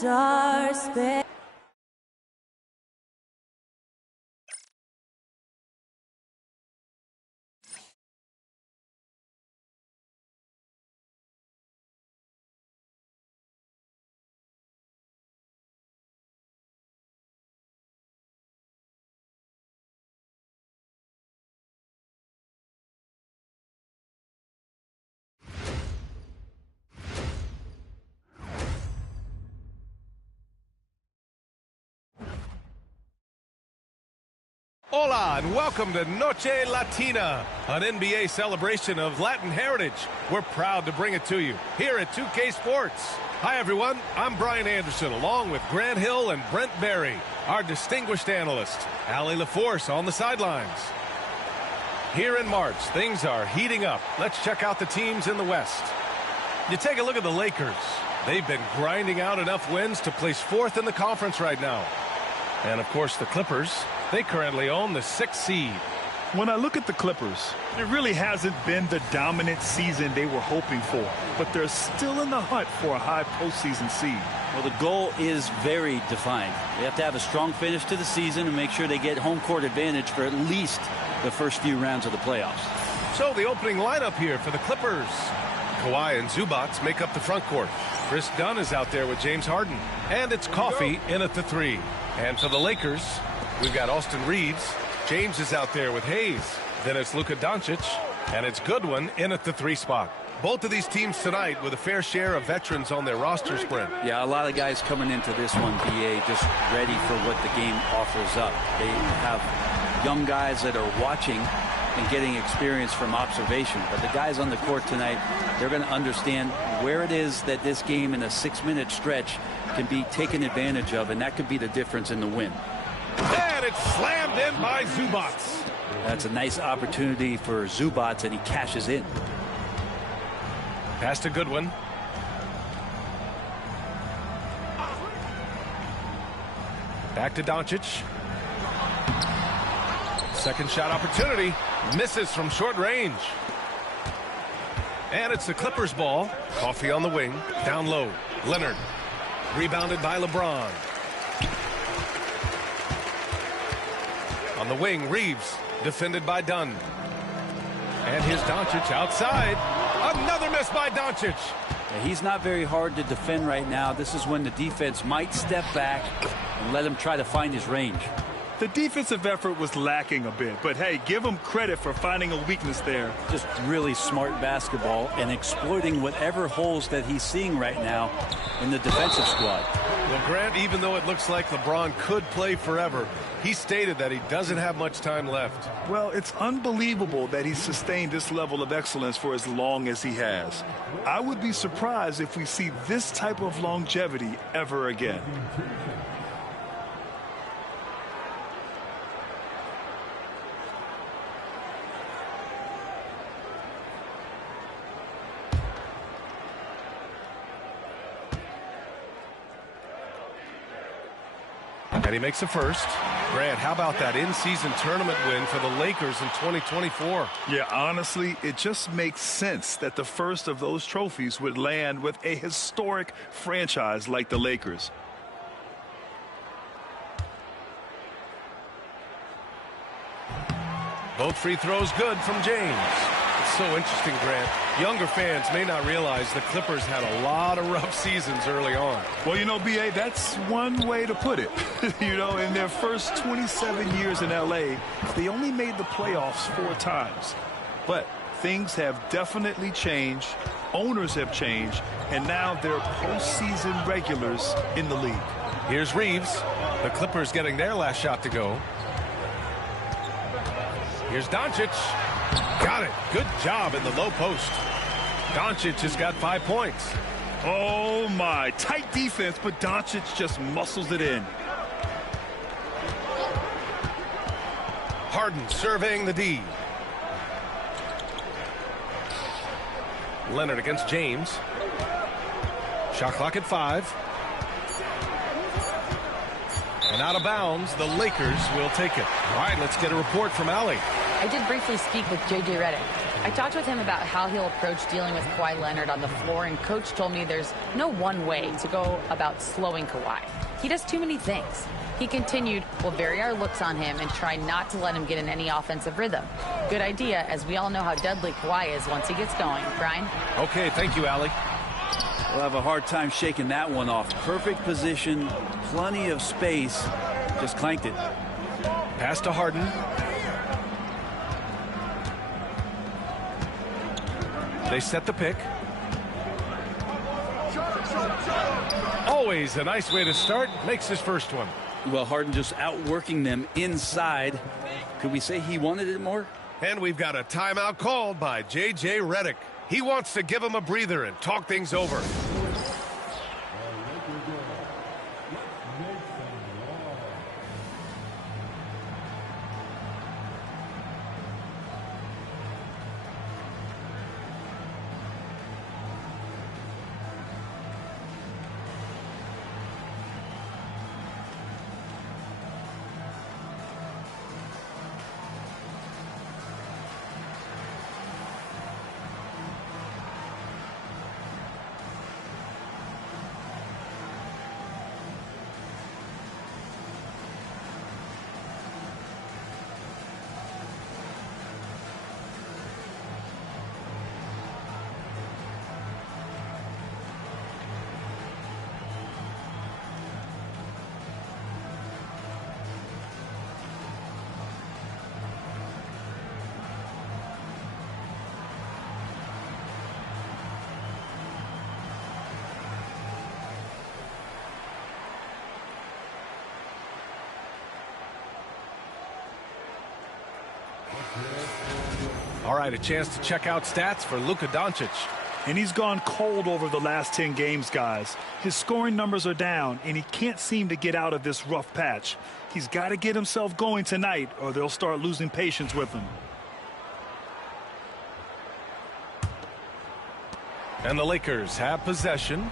star space. Hola and welcome to Noche Latina, an NBA celebration of Latin heritage. We're proud to bring it to you here at 2K Sports. Hi everyone, I'm Brian Anderson along with Grant Hill and Brent Barry, our distinguished analyst, Allie LaForce on the sidelines. Here in March, things are heating up. Let's check out the teams in the West. You take a look at the Lakers. They've been grinding out enough wins to place fourth in the conference right now. And, of course, the Clippers, they currently own the 6th seed. When I look at the Clippers, it really hasn't been the dominant season they were hoping for, but they're still in the hunt for a high postseason seed. Well, the goal is very defined. They have to have a strong finish to the season and make sure they get home court advantage for at least the first few rounds of the playoffs. So the opening lineup here for the Clippers. Kawhi and Zubac make up the front court. Chris Dunn is out there with James Harden. And it's Coffey in at the 3. And for the Lakers, we've got Austin Reeves. James is out there with Hayes. Then it's Luka Doncic. And it's Goodwin in at the 3 spot. Both of these teams tonight with a fair share of veterans on their rosters, Brent. Yeah, a lot of guys coming into this one, BA, just ready for what the game offers up. They have young guys that are watching and getting experience from observation. But the guys on the court tonight, they're going to understand where it is that this game in a 6-minute stretch can be taken advantage of, and that could be the difference in the win. And it's slammed in by Zubac. That's a nice opportunity for Zubac, and he cashes in. Pass to Goodwin. Back to Doncic. Second shot opportunity. Misses from short range. And it's the Clippers ball. Coffey on the wing. Down low. Leonard. Rebounded by LeBron. On the wing, Reeves. Defended by Dunn. And here's Doncic outside. Another miss by Doncic. Yeah, he's not very hard to defend right now. This is when the defense might step back and let him try to find his range. The defensive effort was lacking a bit, but hey, give him credit for finding a weakness there. Just really smart basketball and exploiting whatever holes that he's seeing right now in the defensive squad. Well, Grant, even though it looks like LeBron could play forever, he stated that he doesn't have much time left. Well, it's unbelievable that he's sustained this level of excellence for as long as he has. I would be surprised if we see this type of longevity ever again. And he makes the first. Grant, how about that in-season tournament win for the Lakers in 2024? Yeah, honestly, it just makes sense that the first of those trophies would land with a historic franchise like the Lakers. Both free throws good from James. It's so interesting, Grant. Younger fans may not realize the Clippers had a lot of rough seasons early on. Well, you know, B.A., that's one way to put it. You know, in their first 27 years in L.A., they only made the playoffs 4 times. But things have definitely changed. Owners have changed. And now they're postseason regulars in the league. Here's Reeves. The Clippers getting their last shot to go. Here's Doncic. Got it. Good job in the low post. Doncic has got 5 points. Oh, my. Tight defense, but Doncic just muscles it in. Harden surveying the D. Leonard against James. Shot clock at 5. And out of bounds, the Lakers will take it. All right, let's get a report from Allie. I did briefly speak with J.J. Redick. I talked with him about how he'll approach dealing with Kawhi Leonard on the floor, and Coach told me there's no one way to go about slowing Kawhi. He does too many things. He continued, we'll vary our looks on him and try not to let him get in any offensive rhythm. Good idea, as we all know how deadly Kawhi is once he gets going. Brian? Okay, thank you, Allie. We'll have a hard time shaking that one off. Perfect position, plenty of space. Just clanked it. Pass to Harden. They set the pick. Always a nice way to start. Makes his first one. Well, Harden just outworking them inside. Could we say he wanted it more? And we've got a timeout called by J.J. Redick. He wants to give him a breather and talk things over. All right, a chance to check out stats for Luka Doncic. And he's gone cold over the last 10 games, guys. His scoring numbers are down, and he can't seem to get out of this rough patch. He's got to get himself going tonight, or they'll start losing patience with him. And the Lakers have possession.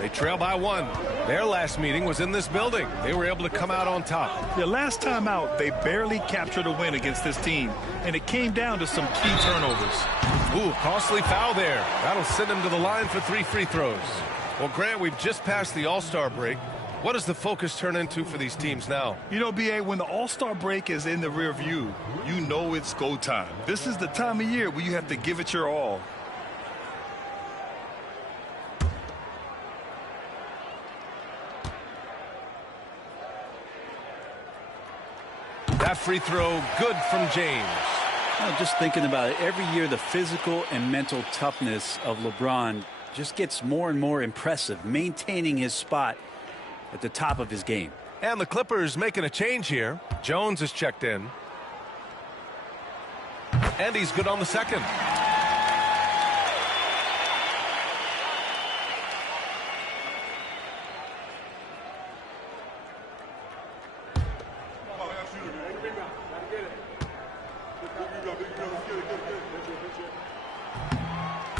They trail by 1. Their last meeting was in this building. They were able to come out on top. The last time out, they barely captured a win against this team, and it came down to some key turnovers. Ooh, costly foul there. That'll send him to the line for 3 free throws. Well, Grant, we've just passed the All-Star break. What does the focus turn into for these teams now? You know, B.A., when the All-Star break is in the rear view, you know it's go time. This is the time of year where you have to give it your all. That free throw, good from James. Well, just thinking about it, every year the physical and mental toughness of LeBron just gets more and more impressive, maintaining his spot at the top of his game. And the Clippers making a change here. Jones is checked in. And he's good on the second.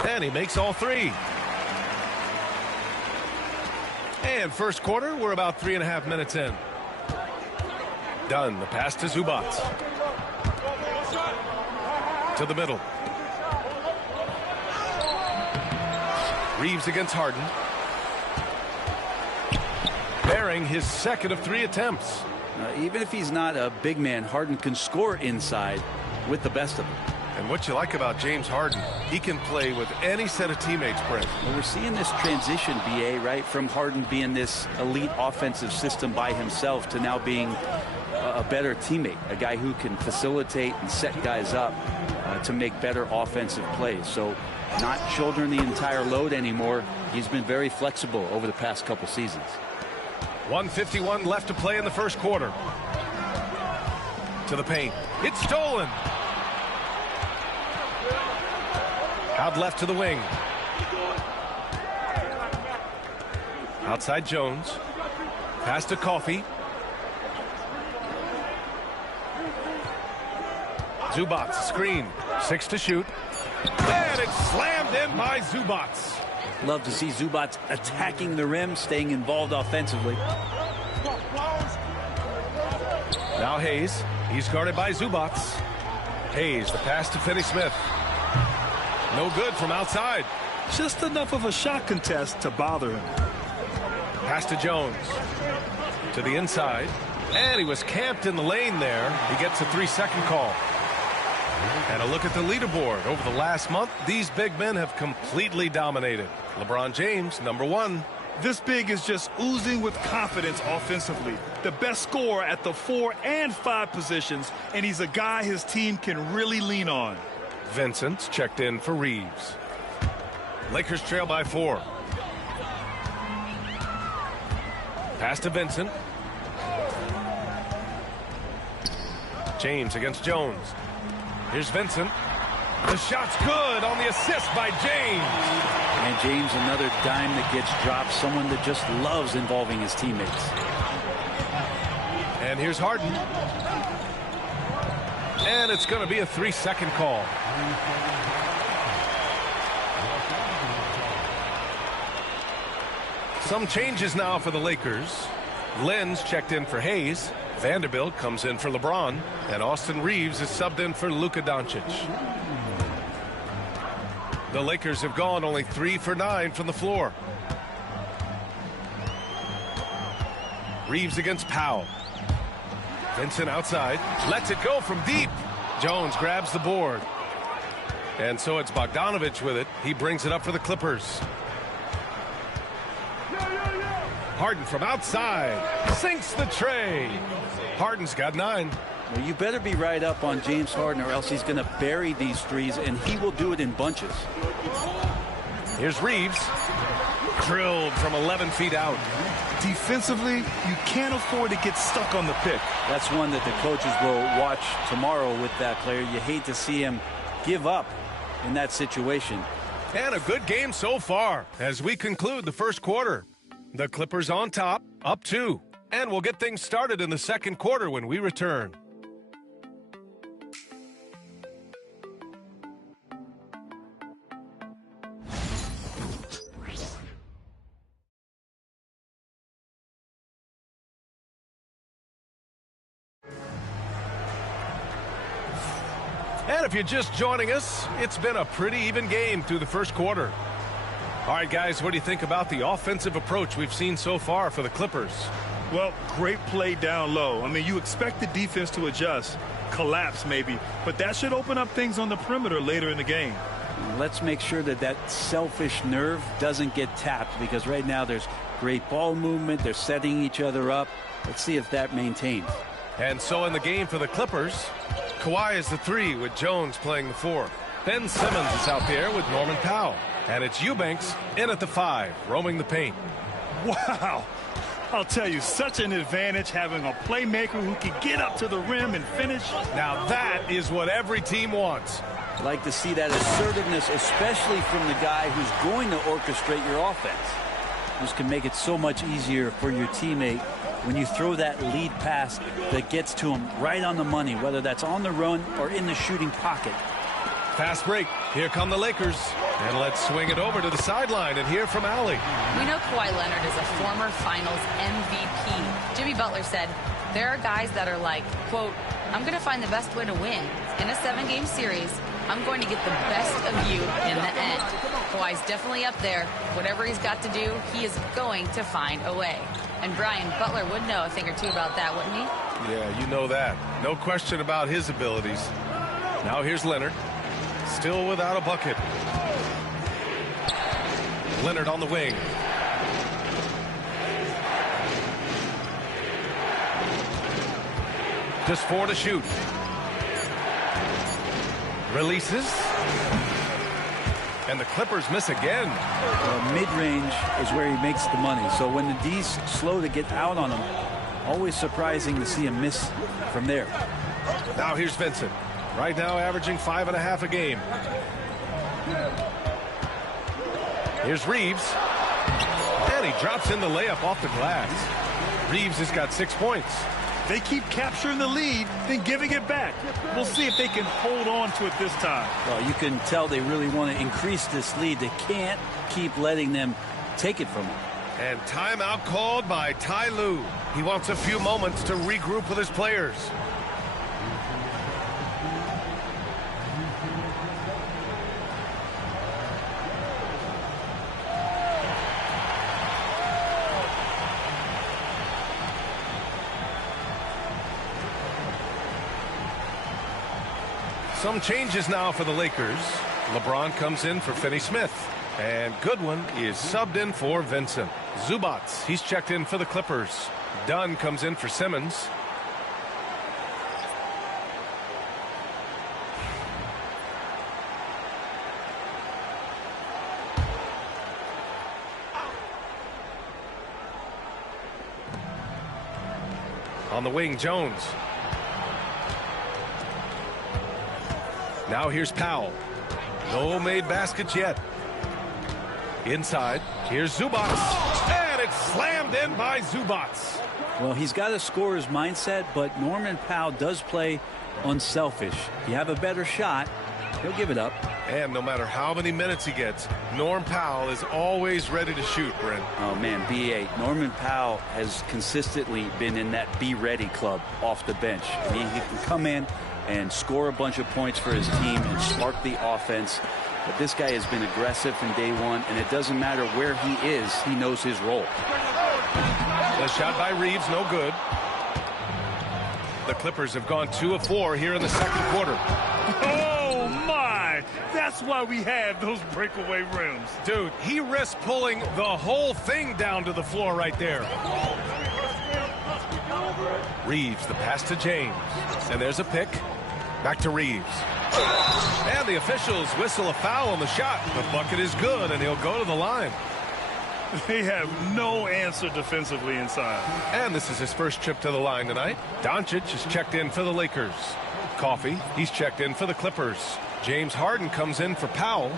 And he makes all 3. And first quarter, we're about 3.5 minutes in. Done. The pass to Zubac. To the middle. Reeves against Harden. Bearing his second of 3 attempts. Even if he's not a big man, Harden can score inside with the best of them. And what you like about James Harden, he can play with any set of teammates, Brent. Well, we're seeing this transition, B.A., right, from Harden being this elite offensive system by himself to now being a better teammate, a guy who can facilitate and set guys up to make better offensive plays. So not shouldering the entire load anymore. He's been very flexible over the past couple seasons. 1:51 left to play in the first quarter. To the paint. It's stolen. Out left to the wing. Outside Jones. Pass to Coffey. Zubac, screen. 6 to shoot. And it's slammed in by Zubac. Love to see Zubac attacking the rim, staying involved offensively. Now Hayes. He's guarded by Zubac. Hayes, the pass to Finney-Smith. No good from outside. Just enough of a shot contest to bother him. Pass to Jones. To the inside. And he was camped in the lane there. He gets a 3-second call. And a look at the leaderboard. Over the last month, these big men have completely dominated. LeBron James, #1. This big is just oozing with confidence offensively. The best scorer at the 4 and 5 positions, and he's a guy his team can really lean on. Vincent's checked in for Reeves. Lakers trail by 4. Pass to Vincent. James against Jones. Here's Vincent. The shot's good on the assist by James. And James, another dime that gets dropped. Someone that just loves involving his teammates. And here's Harden. And it's going to be a 3-second call. Some changes now for the Lakers. Len's checked in for Hayes. Vanderbilt comes in for LeBron. And Austin Reeves is subbed in for Luka Doncic. The Lakers have gone only 3 for 9 from the floor. Reeves against Powell. Vincent outside. Lets it go from deep. Jones grabs the board. And so it's Bogdanovich with it. He brings it up for the Clippers. Harden from outside. Sinks the tray. Harden's got 9. Well, you better be right up on James Harden or else he's going to bury these threes, and he will do it in bunches. Here's Reeves. Drilled from 11 feet out. Defensively, you can't afford to get stuck on the pick. That's one that the coaches will watch tomorrow with that player. You hate to see him give up in that situation. And a good game so far as we conclude the first quarter. The Clippers on top, up 2. And we'll get things started in the second quarter when we return. And if you're just joining us, it's been a pretty even game through the first quarter. All right, guys, what do you think about the offensive approach we've seen so far for the Clippers? Well, great play down low. I mean, you expect the defense to adjust, collapse maybe, but that should open up things on the perimeter later in the game. Let's make sure that that selfish nerve doesn't get tapped, because right now there's great ball movement. They're setting each other up. Let's see if that maintains. And so in the game for the Clippers, Kawhi is the 3 with Jones playing the 4. Ben Simmons is out there with Norman Powell. And it's Eubanks in at the 5, roaming the paint. Wow. I'll tell you, such an advantage having a playmaker who can get up to the rim and finish. Now that is what every team wants. I'd like to see that assertiveness, especially from the guy who's going to orchestrate your offense. This can make it so much easier for your teammate when you throw that lead pass that gets to him right on the money, whether that's on the run or in the shooting pocket. Fast break. Here come the Lakers. And let's swing it over to the sideline and hear from Allie. We know Kawhi Leonard is a former Finals MVP. Jimmy Butler said, there are guys that are like, quote, I'm going to find the best way to win. In a 7-game series, I'm going to get the best of you in the end. Kawhi's definitely up there. Whatever he's got to do, he is going to find a way. And Brian, Butler would know a thing or two about that, wouldn't he? Yeah, you know that. No question about his abilities. Now here's Leonard. Still without a bucket. Leonard on the wing. Just 4 to shoot. Releases. And the Clippers miss again. Mid-range is where he makes the money. So when the D's slow to get out on him, always surprising to see him miss from there. Now here's Vincent. Right now averaging 5.5 a game. Here's Reeves. And he drops in the layup off the glass. Reeves has got 6 points. They keep capturing the lead, then giving it back. We'll see if they can hold on to it this time. Well, you can tell they really want to increase this lead. They can't keep letting them take it from them. And timeout called by Ty Lue. He wants a few moments to regroup with his players. Some changes now for the Lakers. LeBron comes in for Finney Smith. And Goodwin is subbed in for Vincent. Zubac, he's checked in for the Clippers. Dunn comes in for Simmons. On the wing, Jones. Now here's Powell. No made baskets yet. Inside, here's Zubac. And it's slammed in by Zubac. Well, he's got a scorer's mindset, but Norman Powell does play unselfish. If you have a better shot, he'll give it up. And no matter how many minutes he gets, Norm Powell is always ready to shoot, Brent. Oh, man, B.A. Norman Powell has consistently been in that be-ready club off the bench. And he can come in and score a bunch of points for his team and spark the offense. But this guy has been aggressive from day one, and it doesn't matter where he is, he knows his role. The shot by Reeves, no good. The Clippers have gone 2 of 4 here in the second quarter. Oh, my! That's why we have those breakaway rims. Dude, he risked pulling the whole thing down to the floor right there. Reeves, the pass to James. And there's a pick. Back to Reeves. And the officials whistle a foul on the shot. The bucket is good, and he'll go to the line. They have no answer defensively inside. And this is his first trip to the line tonight. Doncic is checked in for the Lakers. Coffey, he's checked in for the Clippers. James Harden comes in for Powell.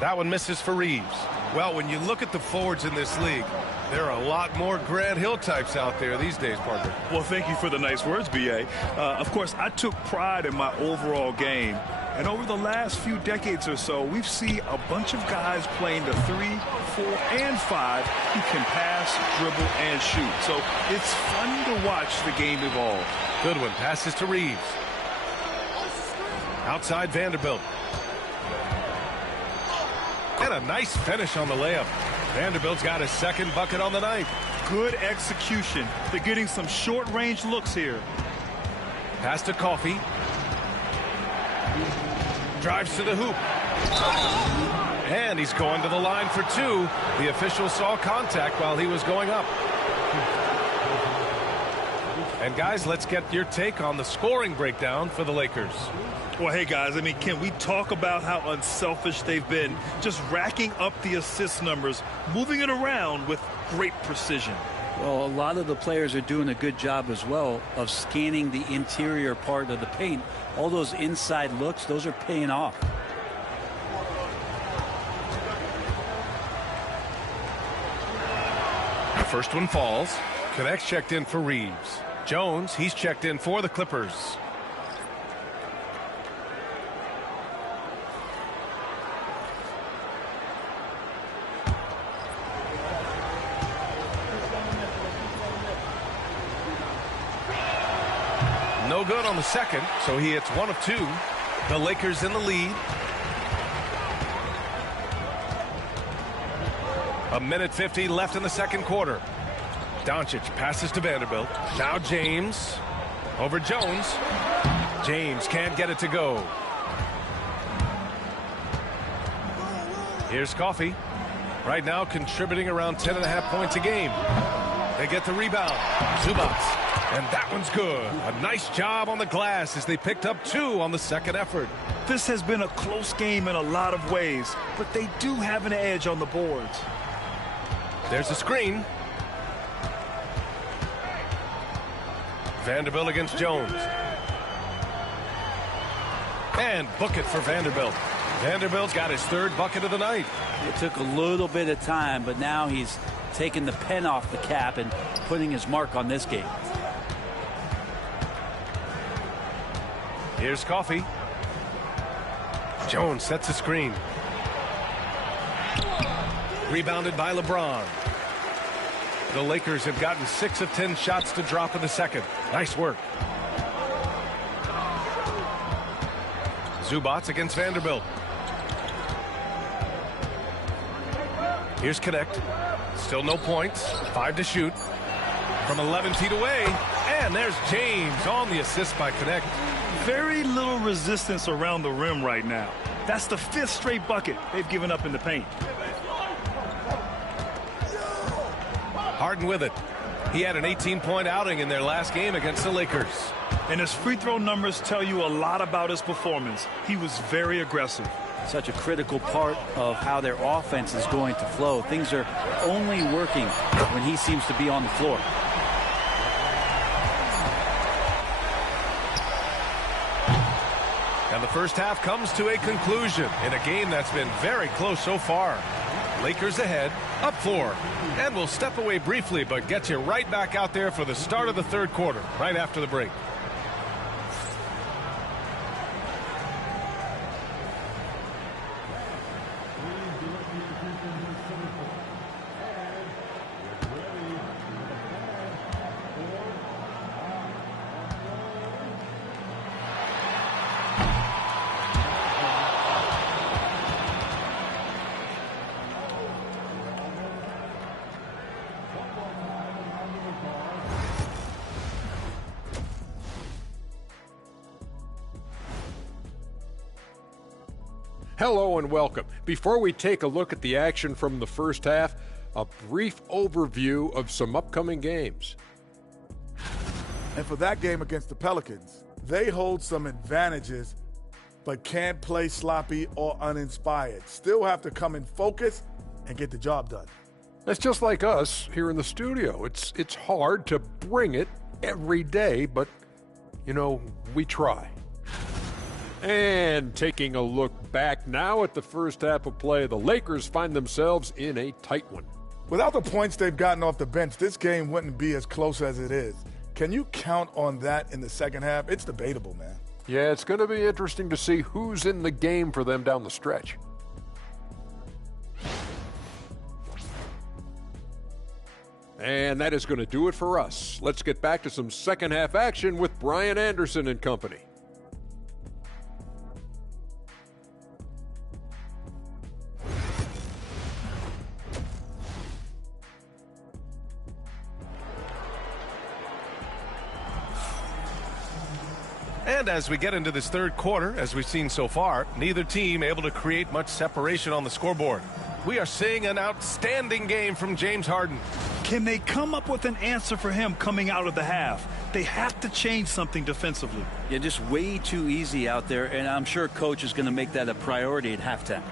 That one misses for Reeves. Well, when you look at the forwards in this league, there are a lot more Grant Hill types out there these days, partner. Well, thank you for the nice words, B.A. Of course, I took pride in my overall game. And over the last few decades or so, we've seen a bunch of guys playing the 3, 4, and 5 who can pass, dribble, and shoot. So it's fun to watch the game evolve. Goodwin passes to Reeves. Outside Vanderbilt. And a nice finish on the layup. Vanderbilt's got his second bucket on the night. Good execution. They're getting some short-range looks here. Pass to Coffey. Drives to the hoop. And he's going to the line for 2. The official saw contact while he was going up. And guys, let's get your take on the scoring breakdown for the Lakers. Well, hey, guys, I mean, can we talk about how unselfish they've been? Just racking up the assist numbers, moving it around with great precision. Well, a lot of the players are doing a good job as well of scanning the interior part of the paint. All those inside looks, those are paying off. The first one falls. Connects checked in for Reeves. Jones, he's checked in for the Clippers. No good on the second, so he hits 1 of 2. The Lakers in the lead. A minute 50 left in the second quarter. Doncic passes to Vanderbilt. Now James over Jones. James can't get it to go. Here's Coffey. Right now contributing around 10.5 points a game. They get the rebound. Zubac. And that one's good. A nice job on the glass as they picked up 2 on the second effort. This has been a close game in a lot of ways, but they do have an edge on the boards. There's a screen. Vanderbilt against Jones. And book it for Vanderbilt. Vanderbilt's got his 3rd bucket of the night. It took a little bit of time, but now he's taking the pen off the cap and putting his mark on this game. Here's Coffey. Jones sets a screen. Rebounded by LeBron. The Lakers have gotten 6 of 10 shots to drop in the second. Nice work. Zubac against Vanderbilt. Here's Connect. Still no points. 5 to shoot. From 11 feet away. And there's James on the assist by Connect. Very little resistance around the rim right now. That's the 5th straight bucket they've given up in the paint. Harden with it. He had an 18-point outing in their last game against the Lakers. And his free throw numbers tell you a lot about his performance. He was very aggressive. Such a critical part of how their offense is going to flow. Things are only working when he seems to be on the floor. And the first half comes to a conclusion in a game that's been very close so far. Lakers ahead, up 4. And we'll step away briefly, but get you right back out there for the start of the third quarter, right after the break. Hello and welcome. Before we take a look at the action from the first half, a brief overview of some upcoming games. And for that game against the Pelicans, they hold some advantages, but can't play sloppy or uninspired. Still have to come in focused and get the job done. That's just like us here in the studio. It's hard to bring it every day, but, you know, we try. And taking a look back now at the first half of play, the Lakers find themselves in a tight one. Without the points they've gotten off the bench, this game wouldn't be as close as it is. Can you count on that in the second half? It's debatable, man. Yeah, it's going to be interesting to see who's in the game for them down the stretch. And that is going to do it for us. Let's get back to some second half action with Brian Anderson and company. And as we get into this third quarter, as we've seen so far, neither team able to create much separation on the scoreboard. We are seeing an outstanding game from James Harden. Can they come up with an answer for him coming out of the half? They have to change something defensively. Yeah, just way too easy out there, and I'm sure coach is going to make that a priority at halftime.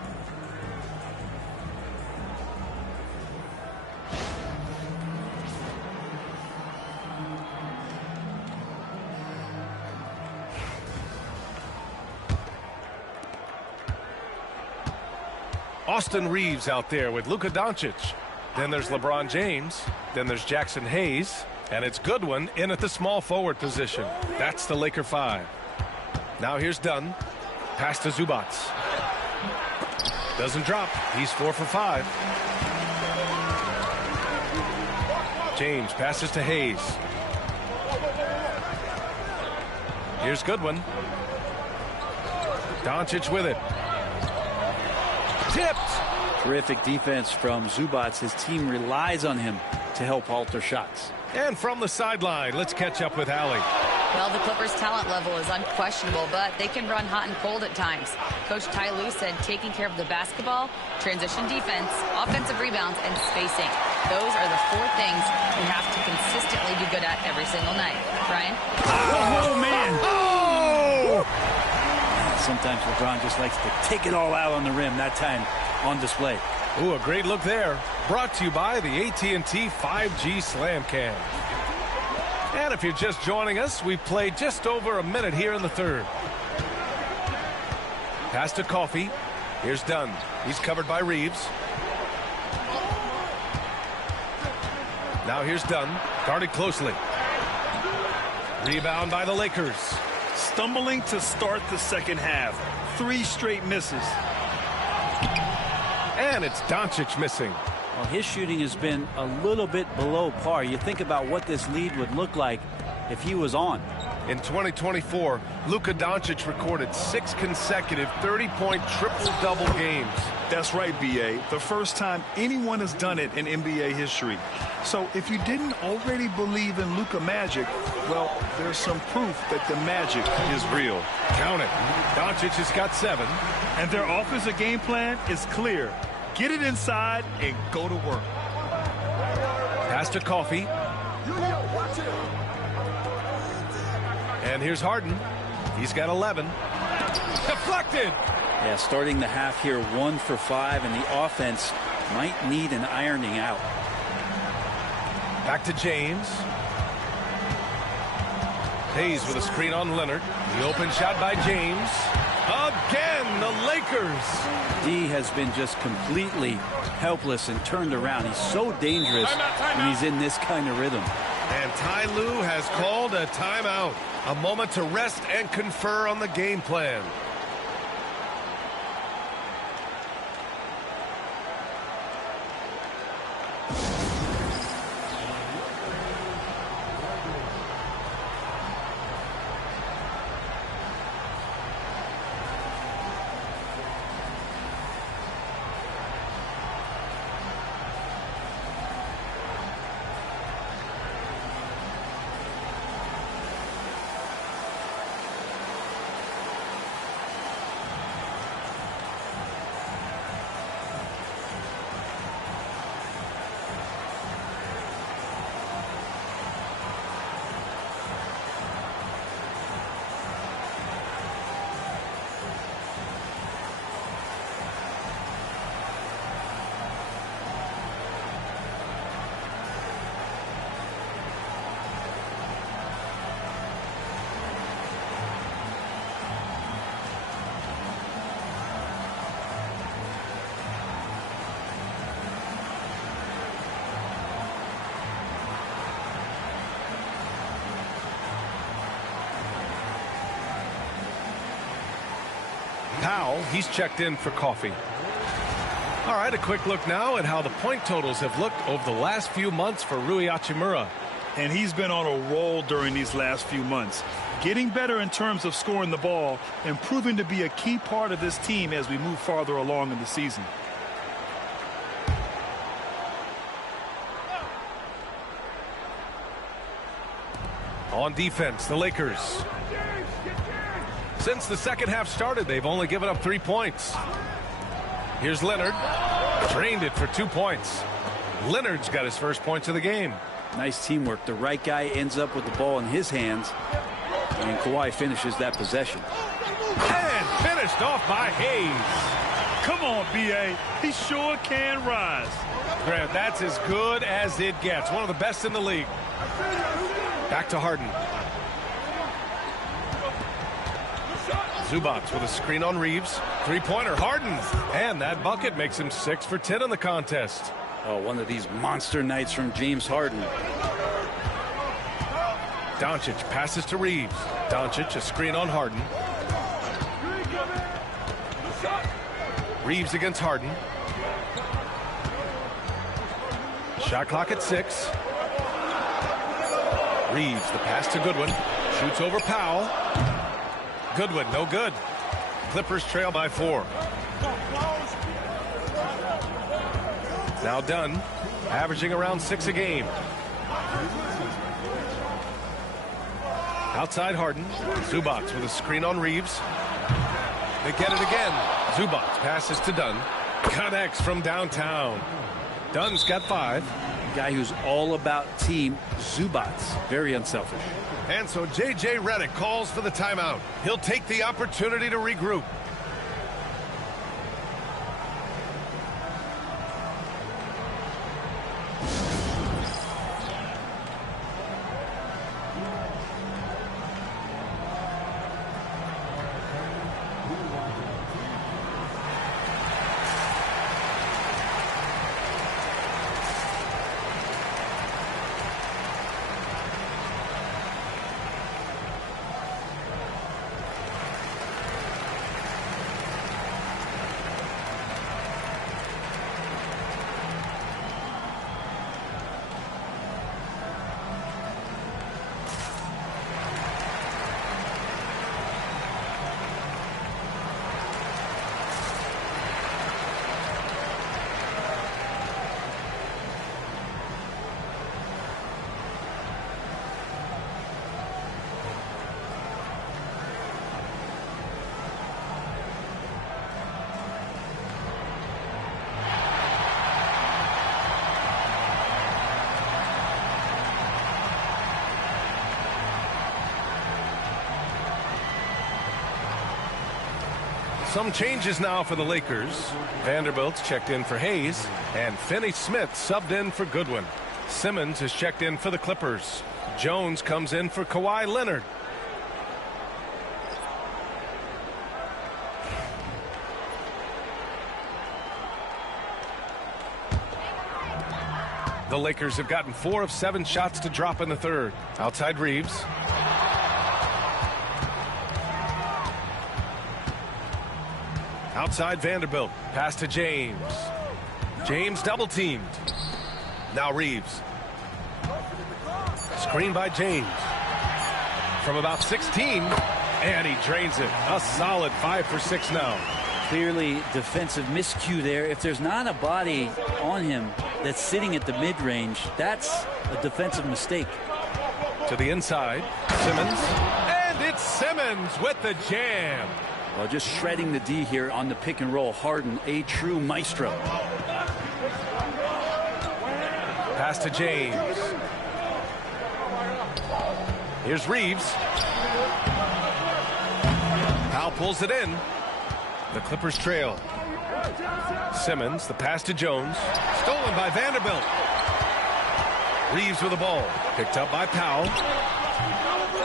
Austin Reeves out there with Luka Doncic. Then there's LeBron James. Then there's Jackson Hayes. And it's Goodwin in at the small forward position. That's the Laker 5. Now here's Dunn. Pass to Zubac. Doesn't drop. He's 4 for 5. James passes to Hayes. Here's Goodwin. Doncic with it. Tipped. Terrific defense from Zubac. His team relies on him to help alter shots. And from the sideline, let's catch up with Allie. Well, the Clippers' talent level is unquestionable, but they can run hot and cold at times. Coach Ty Lue said taking care of the basketball, transition defense, offensive rebounds, and spacing. Those are the 4 things you have to consistently be good at every single night. Brian? Oh, man. Oh! Sometimes LeBron just likes to take it all out on the rim. That time on display. Ooh, a great look there. Brought to you by the AT&T 5G Slam Cam. And if you're just joining us, we've played just over a minute here in the third. Pass to Coffey. Here's Dunn. He's covered by Reeves. Now here's Dunn, guarded closely. Rebound by the Lakers. Stumbling to start the second half. 3 straight misses. And it's Doncic missing. Well, his shooting has been a little bit below par. You think about what this lead would look like if he was on. In 2024, Luka Doncic recorded 6 consecutive 30-point triple-double games. That's right, B.A. The first time anyone has done it in NBA history. So if you didn't already believe in Luka magic, well, there's some proof that the magic is real. Count it. Doncic has got 7. And their offensive game plan is clear. Get it inside and go to work. Pass to Coffey. And here's Harden. He's got 11. Deflected. Yeah, starting the half here 1 for 5, and the offense might need an ironing out. Back to James. Hayes with a screen on Leonard. The open shot by James. Again, the Lakers. D has been just completely helpless and turned around. He's so dangerous when he's in this kind of rhythm. And Ty Lue has called a timeout. A moment to rest and confer on the game plan. Powell, he's checked in for coffee. All right, a quick look now at how the point totals have looked over the last few months for Rui Hachimura. And he's been on a roll during these last few months, getting better in terms of scoring the ball and proving to be a key part of this team as we move farther along in the season. On defense, the Lakers. Since the second half started, they've only given up 3 points. Here's Leonard. Drained it for 2 points. Leonard's got his first points of the game. Nice teamwork. The right guy ends up with the ball in his hands, and Kawhi finishes that possession. And finished off by Hayes. Come on, B.A. He sure can rise. Grant, that's as good as it gets. One of the best in the league. Back to Harden. Zubac with a screen on Reeves. Three-pointer, Harden. And that bucket makes him 6 for 10 in the contest. Oh, one of these monster nights from James Harden. Doncic passes to Reeves. Doncic, a screen on Harden. Reeves against Harden. Shot clock at 6. Reeves, the pass to Goodwin. Shoots over Powell. Goodwin, no good. Clippers trail by 4. Now Dunn, averaging around 6 a game. Outside Harden. Zubac with a screen on Reeves. They get it again. Zubac passes to Dunn. Connects from downtown. Dunn's got 5. Guy who's all about team, Zubac. Very unselfish. And so J.J. Redick calls for the timeout. He'll take the opportunity to regroup. Some changes now for the Lakers. Vanderbilt's checked in for Hayes, and Finney-Smith subbed in for Goodwin. Simmons is checked in for the Clippers. Jones comes in for Kawhi Leonard. The Lakers have gotten 4 of 7 shots to drop in the third. Outside Reeves. Outside Vanderbilt. Pass to James. James double teamed. Now Reeves. Screen by James. From about 16. And he drains it. A solid 5 for 6 now. Clearly defensive miscue there. If there's not a body on him that's sitting at the mid-range, that's a defensive mistake. To the inside. Simmons. And it's Simmons with the jam. Well, just shredding the D here on the pick and roll. Harden, a true maestro. Pass to James. Here's Reeves. Powell pulls it in. The Clippers trail. Simmons, the pass to Jones. Stolen by Vanderbilt. Reeves with the ball. Picked up by Powell.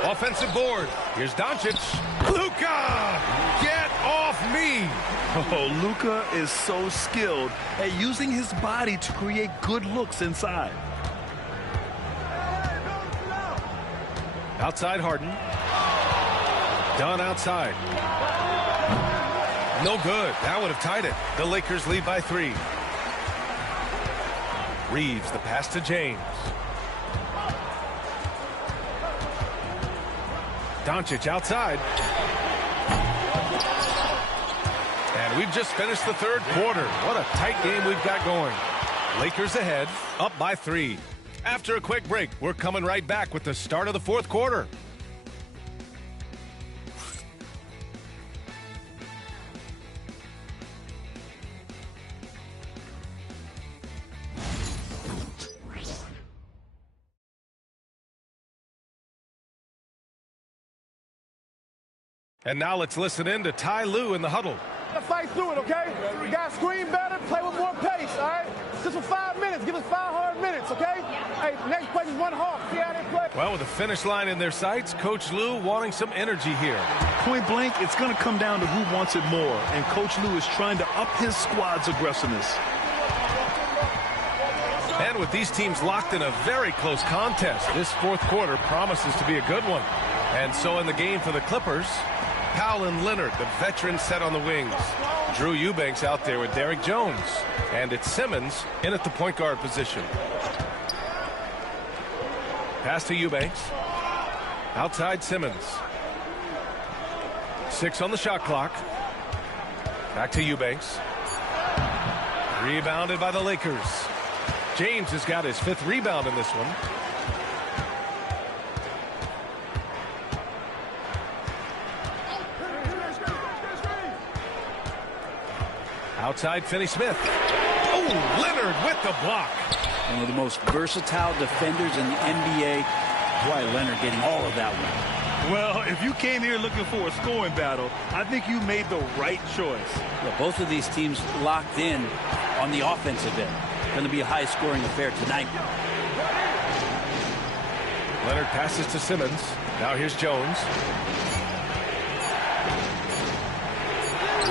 Offensive board. Here's Doncic. Luka! Get off me! Oh, Luka is so skilled at using his body to create good looks inside. Outside Harden. Done outside. No good. That would have tied it. The Lakers lead by 3. Reeves, the pass to James. Doncic outside. And we've just finished the third quarter. What a tight game we've got going. Lakers ahead, up by 3. After a quick break, we're coming right back with the start of the fourth quarter. And now let's listen in to Ty Lue in the huddle. Fight through it, okay? You got to screen better, play with more pace, all right? Just for 5 minutes. Give us 5 hard minutes, okay? Hey, next play is run hard. See how they play? Well, with the finish line in their sights, Coach Lue wanting some energy here. Point blank, it's going to come down to who wants it more, and Coach Lue is trying to up his squad's aggressiveness. And with these teams locked in a very close contest, this fourth quarter promises to be a good one. And so in the game for the Clippers, Powell and Leonard, the veterans, set on the wings. Drew Eubanks out there with Derrick Jones. And it's Simmons in at the point guard position. Pass to Eubanks. Outside Simmons. 6 on the shot clock. Back to Eubanks. Rebounded by the Lakers. James has got his 5th rebound in this one. Outside Finney-Smith. Oh, Leonard with the block. One of the most versatile defenders in the NBA. Kawhi Leonard getting all of that one. Well, if you came here looking for a scoring battle, I think you made the right choice. Yeah, both of these teams locked in on the offensive end. Going to be a high-scoring affair tonight. Leonard passes to Simmons. Now here's Jones.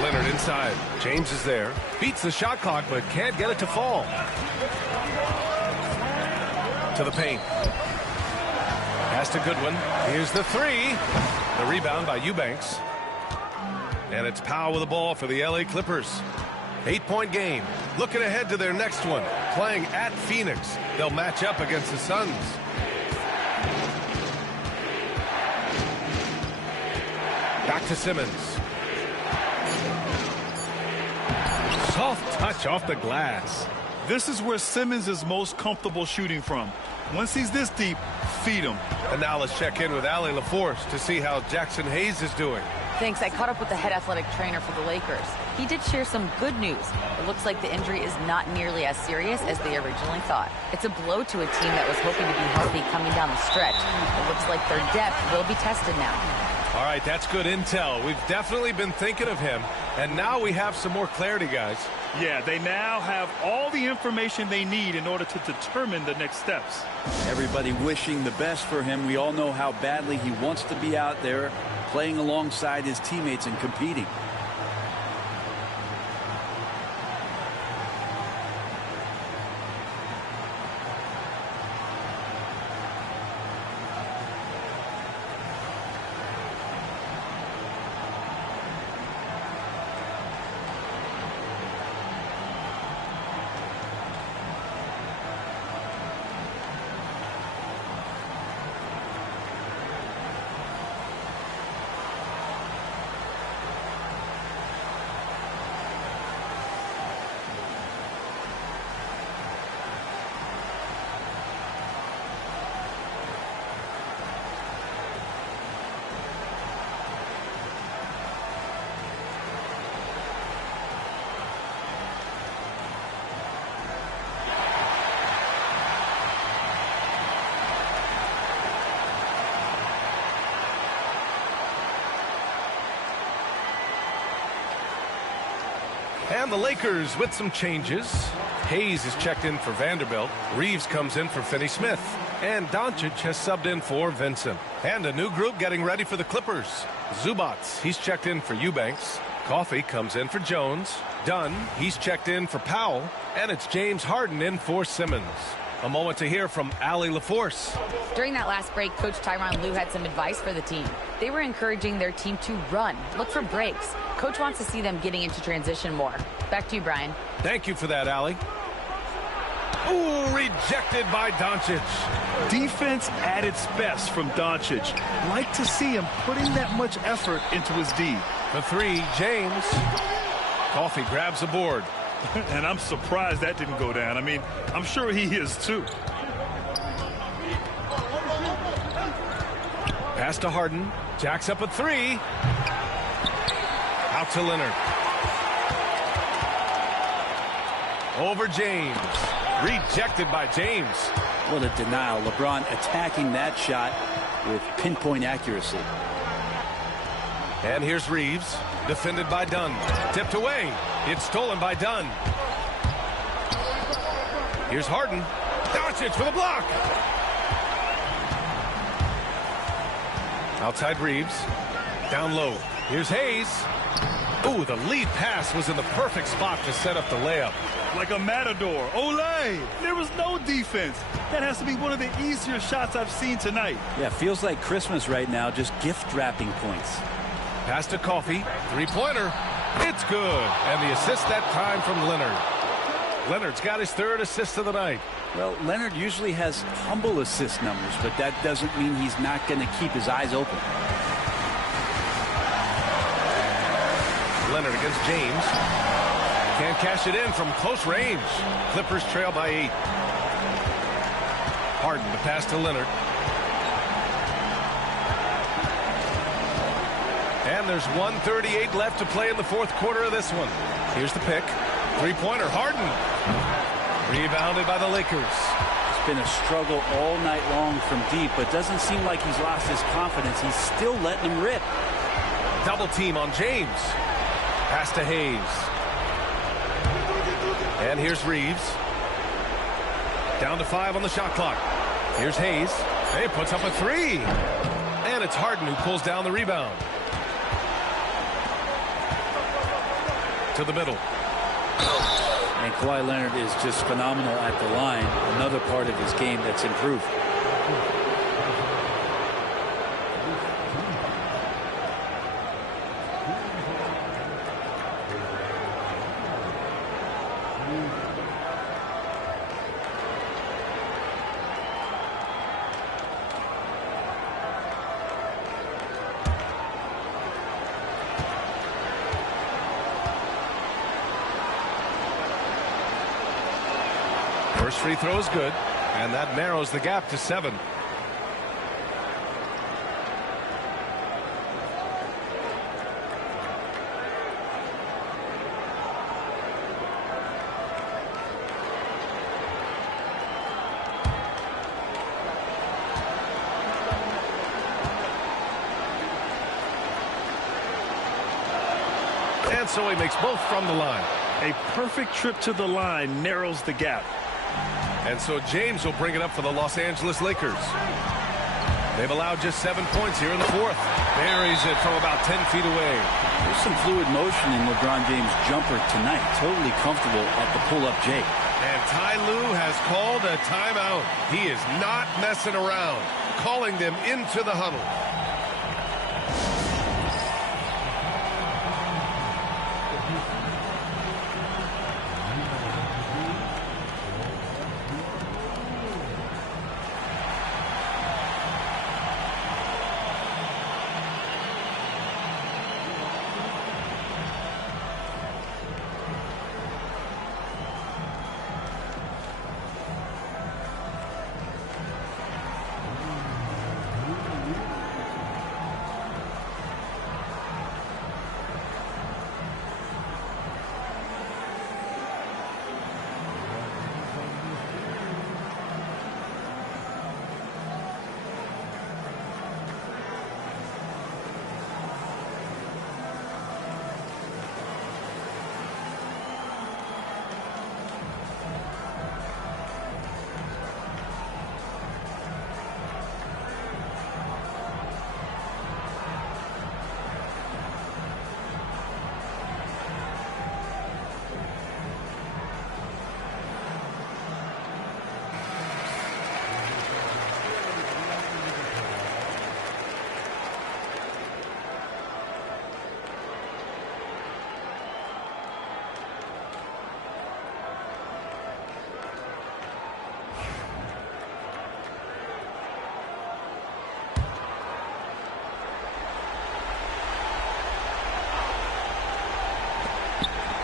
Leonard inside. James is there. Beats the shot clock, but can't get it to fall. To the paint. Pass to Goodwin. Here's the 3. The rebound by Eubanks. And it's Powell with the ball for the LA Clippers. 8-point game. Looking ahead to their next one. Playing at Phoenix. They'll match up against the Suns. Back to Simmons. Soft touch off the glass. This is where Simmons is most comfortable shooting from. Once he's this deep, feed him. And now let's check in with Allie LaForce to see how Jackson Hayes is doing. Thanks. I caught up with the head athletic trainer for the Lakers. He did share some good news. It looks like the injury is not nearly as serious as they originally thought. It's a blow to a team that was hoping to be healthy coming down the stretch. It looks like their depth will be tested now. All right, that's good intel. We've definitely been thinking of him, and now we have some more clarity, guys. Yeah, they now have all the information they need in order to determine the next steps. Everybody wishing the best for him. We all know how badly he wants to be out there playing alongside his teammates and competing. And the Lakers with some changes. Hayes is checked in for Vanderbilt. Reeves comes in for Finney-Smith. And Doncic has subbed in for Vincent. And a new group getting ready for the Clippers. Zubats, he's checked in for Eubanks. Coffey comes in for Jones. Dunn, he's checked in for Powell. And it's James Harden in for Simmons. A moment to hear from Allie LaForce. During that last break, Coach Tyronn Lue had some advice for the team. They were encouraging their team to run, look for breaks. Coach wants to see them getting into transition more. Back to you, Brian. Thank you for that, Allie. Ooh, rejected by Doncic. Defense at its best from Doncic. Like to see him putting that much effort into his D. For three, James. Coffey grabs the board. And I'm surprised that didn't go down. I mean, I'm sure he is too. Pass to Harden. Jacks up a three. Out to Leonard. Over James. Rejected by James. What a denial. LeBron attacking that shot with pinpoint accuracy. And here's Reeves. Defended by Dunn. Tipped away. It's stolen by Dunn. Here's Harden. Doncic with a block. Outside Reeves. Down low. Here's Hayes. Ooh, the lead pass was in the perfect spot to set up the layup. Like a matador. Olay! There was no defense. That has to be one of the easier shots I've seen tonight. Yeah, feels like Christmas right now, just gift wrapping points. Pass to Coffey. Three-pointer. It's good. And the assist that time from Leonard. Leonard's got his third assist of the night. Well, Leonard usually has humble assist numbers, but that doesn't mean he's not going to keep his eyes open. Leonard against James. Can't cash it in from close range. Clippers trail by 8. Harden to pass to Leonard. And there's 1:38 left to play in the fourth quarter of this one. Here's the pick. Three-pointer, Harden. Rebounded by the Lakers. It's been a struggle all night long from deep, but doesn't seem like he's lost his confidence. He's still letting him rip. Double team on James. Pass to Hayes. And here's Reeves. Down to 5 on the shot clock. Here's Hayes. He puts up a three. And it's Harden who pulls down the rebound. To the middle. And Kawhi Leonard is just phenomenal at the line. Another part of his game that's improved. First free throw is good, and that narrows the gap to 7. And so he makes both from the line. A perfect trip to the line narrows the gap. And so James will bring it up for the Los Angeles Lakers. They've allowed just 7 points here in the fourth. Buries it from about 10 feet away. There's some fluid motion in LeBron James' jumper tonight. Totally comfortable at the pull-up Jake. And Ty Lue has called a timeout. He is not messing around, calling them into the huddle.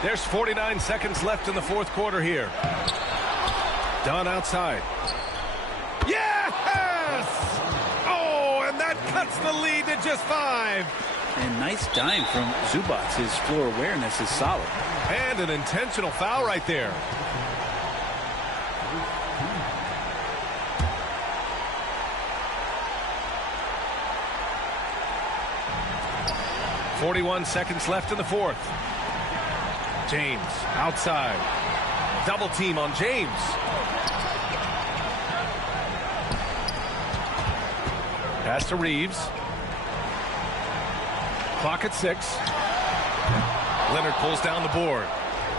There's 49 seconds left in the fourth quarter here. Dunn outside. Yes! Oh, and that cuts the lead to just 5. And nice dime from Zubac. His floor awareness is solid. And an intentional foul right there. .41 seconds left in the fourth. James outside. Double team on James. Pass to Reeves. Clock at 6. Leonard pulls down the board.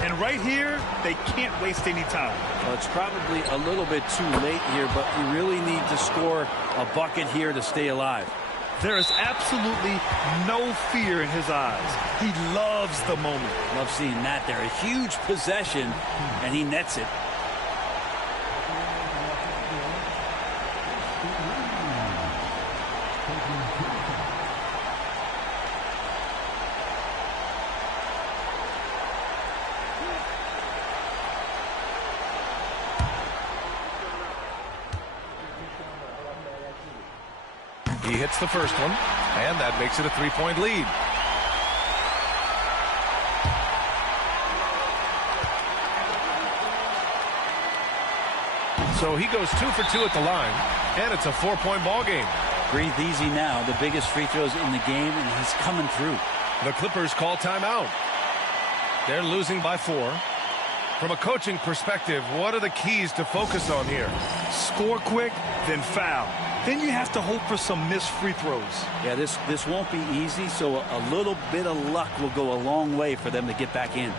And right here, they can't waste any time. Well, it's probably a little bit too late here, but you really need to score a bucket here to stay alive. There is absolutely no fear in his eyes. He loves the moment. Love seeing that there. A huge possession, and he nets it. He hits the first one, and that makes it a 3-point lead. So he goes 2 for 2 at the line, and it's a 4-point ball game. Breathe easy now. The biggest free throws in the game, and he's coming through. The Clippers call timeout. They're losing by 4. From a coaching perspective, what are the keys to focus on here? Score quick, then foul. Then you have to hope for some missed free throws. Yeah, this won't be easy, so a little bit of luck will go a long way for them to get back in.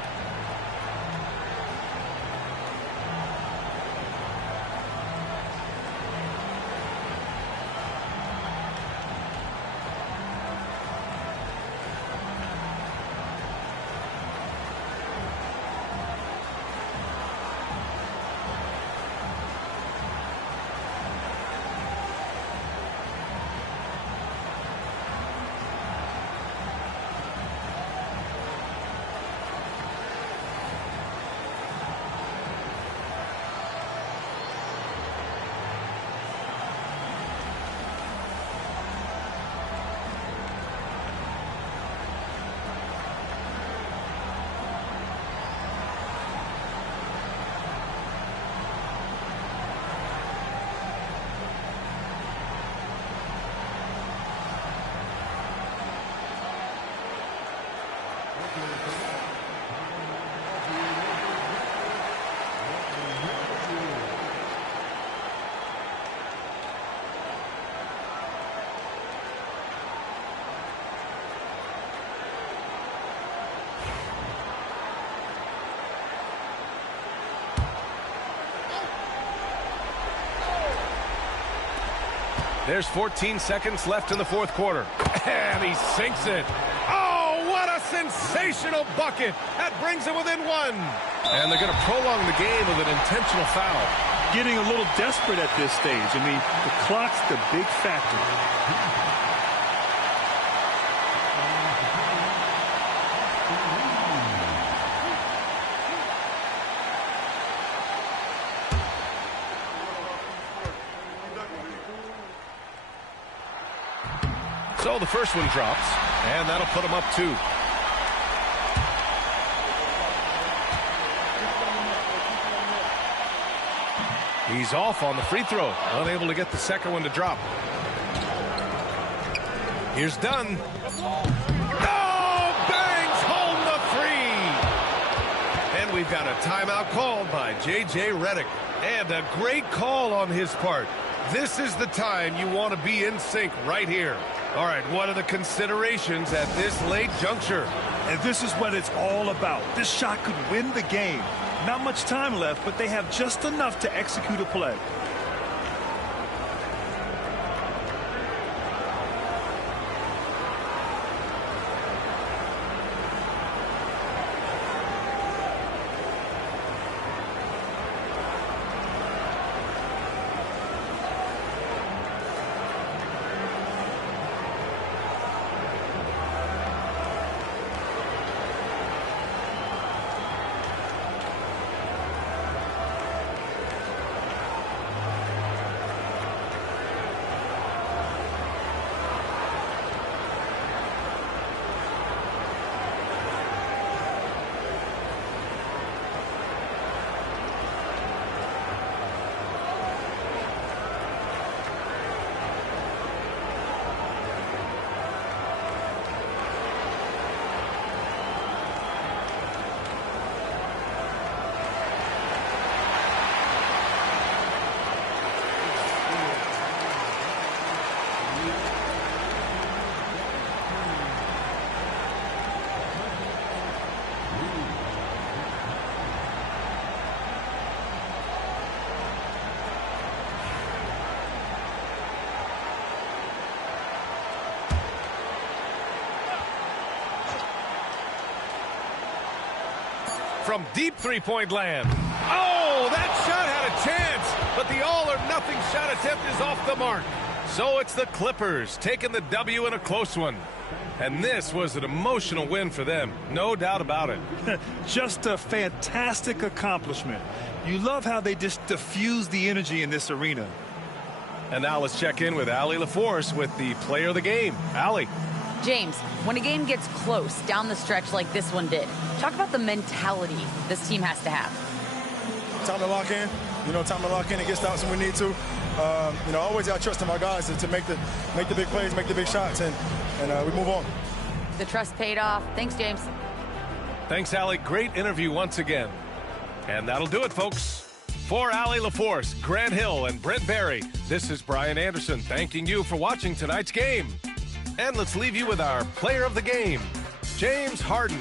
There's 14 seconds left in the fourth quarter. And he sinks it. Oh, what a sensational bucket. That brings it within one. And they're going to prolong the game with an intentional foul. Getting a little desperate at this stage. I mean, the clock's the big factor. So the first one drops, and that'll put him up 2. He's off on the free throw, unable to get the second one to drop. Here's Dunn. Oh, bangs home the three. And we've got a timeout called by J.J. Redick. And a great call on his part. This is the time you want to be in sync right here. All right, what are the considerations at this late juncture? And this is what it's all about. This shot could win the game. Not much time left, but they have just enough to execute a play. From deep three-point land. Oh, that shot had a chance, but the all-or-nothing shot attempt is off the mark. So it's the Clippers taking the W in a close one. And this was an emotional win for them, no doubt about it. Just a fantastic accomplishment. You love how they just diffuse the energy in this arena. And now let's check in with Allie LaForce with the player of the game. Allie. James, when a game gets close down the stretch like this one did, talk about the mentality this team has to have. Time to lock in. Time to lock in and get stops when we need to. Always got trust in my guys to make the big plays, make the big shots, and we move on. The trust paid off. Thanks, James. Thanks, Allie. Great interview once again. And that'll do it, folks. For Allie LaForce, Grant Hill, and Brent Barry, this is Brian Anderson thanking you for watching tonight's game. And let's leave you with our player of the game, James Harden.